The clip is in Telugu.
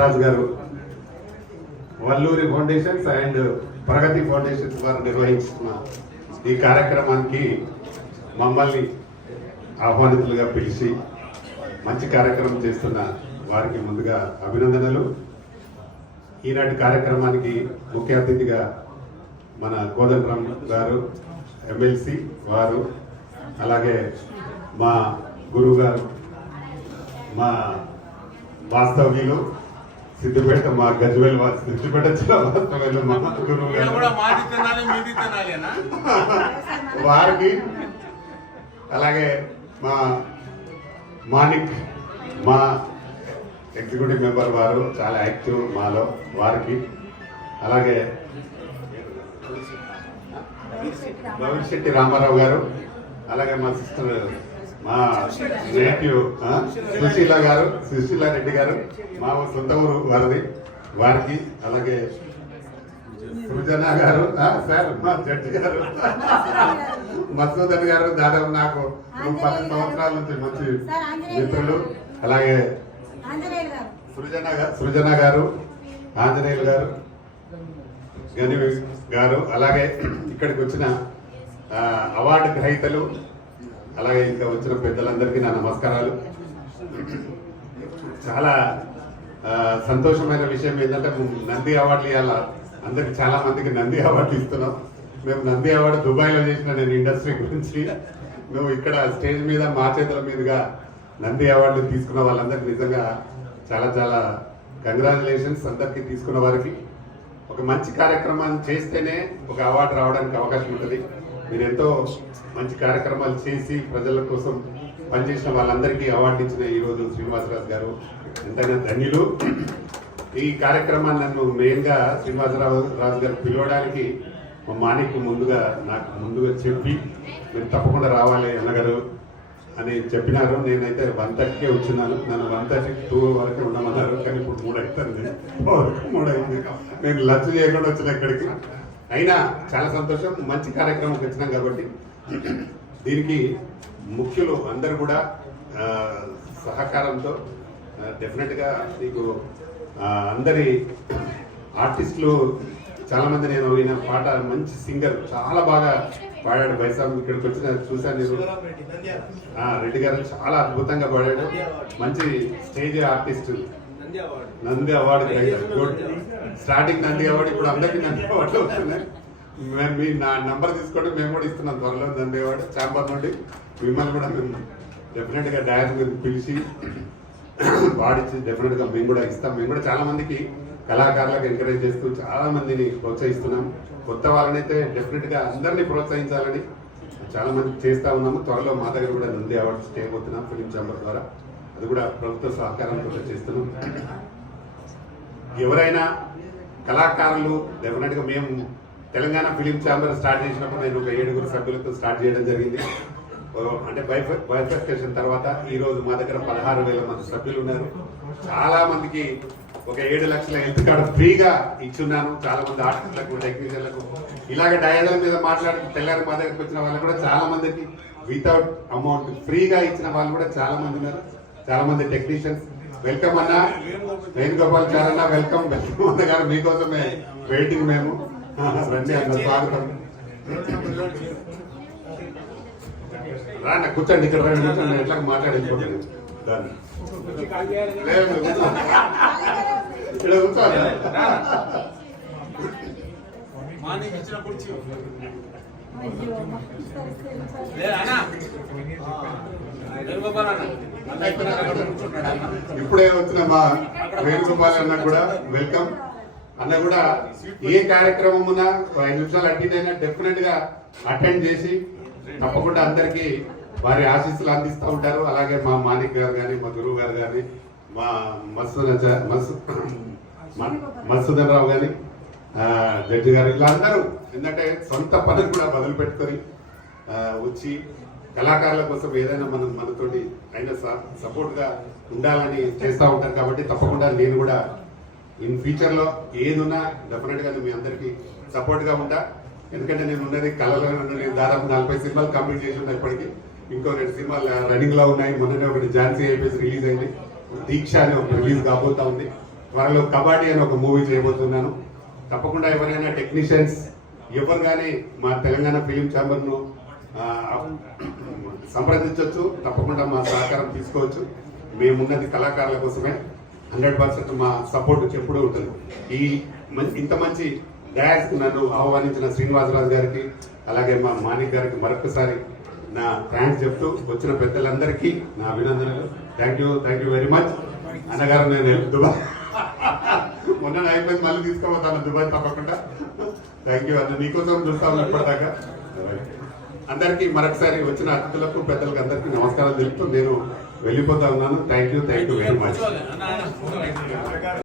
Srinivasaraju garu Valluri foundations and Pragati foundations వారు నిర్వహిస్తున్న ఈ కార్యక్రమానికి మమ్మల్ని ఆహ్వానితులుగా పిలిచి మంచి కార్యక్రమం చేస్తున్న వారికి ముందుగా అభినందనలు. ఈనాటి కార్యక్రమానికి ముఖ్య అతిథిగా మన కోదండరామ్ గారు ఎమ్మెల్సీ వారు, అలాగే మా గురువు గారు, మా వాస్తవ్యులు సిద్దిపేట, మా గజ్వేల్ సిద్దిపేట జిల్లా వాస్తవ్యులు మా గురువు గారు వారికి, అలాగే మా మాణిక్ మా ఎగ్జిక్యూటివ్ మెంబర్ వారు చాలా యాక్టివ్ మాలో, వారికి, అలాగే భవిష్యత్తి రామారావు గారు, అలాగే మా సిస్టర్ మా నేటివ్ సుశీల గారు, సుశీల రెడ్డి గారు మా సొంత ఊరు వారిది, వారికి, అలాగే సృజన గారు సార్ మా జడ్జి గారు, మసూదన్ గారు దాదాపు నాకు 10 సంవత్సరాల నుంచి మంచి మిత్రులు, అలాగే సృజన గారు, ఆంజనేయులు గారు, గని గారు, అలాగే ఇక్కడికి వచ్చిన అవార్డు గ్రహీతలు, అలాగే ఇంకా వచ్చిన పెద్దలందరికీ నా నమస్కారాలు. చాలా సంతోషమైన విషయం ఏంటంటే నంది అవార్డులు ఇవాళ అందరికి చాలా మందికి నంది అవార్డులు ఇస్తున్నాం. మేము నంది అవార్డు దుబాయ్లో చేసిన నేను ఇండస్ట్రీ గురించి, మేము ఇక్కడ స్టేజ్ మీద మా చేతుల మీదుగా నంది అవార్డులు తీసుకున్న వాళ్ళందరికీ నిజంగా చాలా చాలా కంగ్రాచులేషన్స్. అందరికీ తీసుకున్న వారికి ఒక మంచి కార్యక్రమాన్ని చేస్తేనే ఒక అవార్డు రావడానికి అవకాశం ఉంటుంది. మీరు ఎంతో మంచి కార్యక్రమాలు చేసి ప్రజల కోసం పనిచేసిన వాళ్ళందరికీ అవార్డు ఇచ్చిన ఈరోజు శ్రీనివాసరాజు గారు ఎంతైనా ధన్యులు. ఈ కార్యక్రమాన్ని నన్ను మెయిన్గా శ్రీనివాసరాజు గారు పిలవడానికి మా మాణిక్ నాకు ముందుగా చెప్పి మీరు తప్పకుండా రావాలి అన్నగారు అని చెప్పినారు. నేనైతే 1:30కే వచ్చినాను. నన్ను 1:32 వరకే ఉండమన్నారు, కానీ ఇప్పుడు 3 అవుతుంది, 3 అయింది. నేను లంచ్ చేయకుండా వచ్చిన ఇక్కడికి. అయినా చాలా సంతోషం, మంచి కార్యక్రమంకి వచ్చినాం కాబట్టి. దీనికి ముఖ్యులు అందరూ కూడా సహకారంతో డెఫినెట్గా మీకు అందరి ఆర్టిస్టులు చాలామంది, నేను విన్న పాట మంచి సింగర్ చాలా బాగా పాడాడు బైసాం. ఇక్కడికి వచ్చిన చూశాను నేను, రెడ్డి గారు చాలా అద్భుతంగా పాడాడు. మంచి stage artist, Nandi award good. Starting Nandi award, ఇప్పుడు అందరికీ నంది అవార్డులు వస్తున్నాయి. మేము మీ నా నంబర్ తీసుకోండి, మేము కూడా ఇస్తున్నాం త్వరలో నంది అవార్డు ఛాంబర్ నుండి. మిమ్మల్ని కూడా మేము డెఫినెట్గా డాన్స్ మీద పిలిచి పాడించి డెఫినెట్గా మేము కూడా ఇస్తాం. మేము కూడా చాలా మందికి కళాకారులకు ఎంకరేజ్ చేస్తూ చాలా మందిని ప్రోత్సహిస్తున్నాం. కొత్త వాళ్ళనైతే డెఫినెట్గా అందరినీ ప్రోత్సహించాలని చాలా మంది చేస్తూ ఉన్నాము. త్వరలో మా దగ్గర కూడా నంది అవార్డ్స్ చేయబోతున్నాం ఫిలిం ఛాంబర్ ద్వారా. అది కూడా ప్రభుత్వ సహకారంతో చేస్తున్నాం. ఎవరైనా కళాకారులు డెఫినెట్గా మేము తెలంగాణ ఫిలిం ఛాంబర్ స్టార్ట్ చేసినప్పుడు నేను ఒక 7 సభ్యులతో స్టార్ట్ చేయడం జరిగింది. అంటే బైఫర్కేషన్ తర్వాత ఈరోజు మా దగ్గర 16,000 మంది సభ్యులు ఉన్నారు. చాలా మందికి ఒక 7 లక్షల హెల్త్ కార్డు ఫ్రీగా ఇచ్చున్నాను. చాలా మంది ఆర్టిస్టులకు, టెక్నీషియన్లకు, ఇలాగ డయాల మీద మాట్లాడి తెల్లారి మా దగ్గరకు వచ్చిన వాళ్ళు కూడా చాలా మందికి వితౌట్ అమౌంట్ ఫ్రీగా ఇచ్చిన వాళ్ళు కూడా చాలా మంది ఉన్నారు. చాలా మంది టెక్నీషియన్స్. వెల్కమ్ అన్న వేణుగోపాల్ చారన్న, వెల్కమ్ అన్న గారు, మీకోసమే వెయిటింగ్. మేము రండి అన్న, స్వాగతం. రాన్న కూర్చోండి, ఇక్కడ రండి, కూర్చోండి. ఎట్లా మాట్లాడేసుకోండి దాన్ని ఇక్కడ కూర్చోండి. ఇప్పుడే వచ్చిన మా వేణుగోపాల్ అన్న కూడా వెల్కమ్. అన్న కూడా ఏ కార్యక్రమం ఉన్నా 5 నిమిషాలు అట్టినైనా డెఫినెట్ గా అటెండ్ చేసి తప్పకుండా అందరికీ వారి ఆశీస్సులు అందిస్తూ ఉంటారు. అలాగే మా మాణిక్ గారు కానీ, మా గురువు గారు కానీ, మా మసూదన్ రావు కానీ, జడ్జి గారు, ఇలా అందరూ ఎందుకంటే సొంత పనులు కూడా మొదలు పెట్టుకొని వచ్చి కళాకారుల కోసం ఏదైనా మనతోటి అయినా సపోర్ట్గా ఉండాలని చేస్తూ ఉంటారు. కాబట్టి తప్పకుండా నేను కూడా ఇన్ ఫ్యూచర్లో ఏది ఉన్నా డెఫినెట్గా మీ అందరికీ సపోర్ట్గా ఉంటా. ఎందుకంటే నేను ఉన్నది కళలో, నేను దాదాపు 40 సినిమాలు కంప్లీట్ చేసి ఉన్నా. ఇప్పటికీ ఇంకో 2 సినిమాలు రన్నింగ్లో ఉన్నాయి. మొన్ననే ఒకటి ఝాన్సీ అయిపోయి రిలీజ్ అయింది. దీక్ష అని ఒక రిలీజ్ కాబోతా ఉంది. త్వరలో కబడ్డీ అని ఒక మూవీ చేయబోతున్నాను. తప్పకుండా ఎవరైనా టెక్నీషియన్స్ ఎవరు కానీ మా తెలంగాణ ఫిలిం ఛాంబర్ను సంప్రదించవచ్చు. తప్పకుండా మా సహకారం తీసుకోవచ్చు. మేమున్నది కళాకారుల కోసమే. 100% మా సపోర్ట్ ఎప్పుడూ ఉంటుంది. ఇంత మంచి డయాస్కు నన్ను ఆహ్వానించిన శ్రీనివాసరాజు గారికి, అలాగే మా మాణిక్ గారికి మరొకసారి నా థ్యాంక్స్ చెప్తూ, వచ్చిన పెద్దలందరికీ నా అభినందనలు. Thank you very much. అన్నగారు నేను దుబాయ్ మొన్న అయిపోయింది, మళ్ళీ తీసుకోబోతాను దుబాయ్ తప్పకుండా. థ్యాంక్ యూ అన్న, నీకోసం చూస్తాను ఇప్పటిదాకా. అందరికీ మరొకసారి వచ్చిన అతిథులకు పెద్దలకు అందరికీ నమస్కారాలు తెలుపుతూ నేను వెళ్ళిపోతా ఉన్నాను. Thank you very much.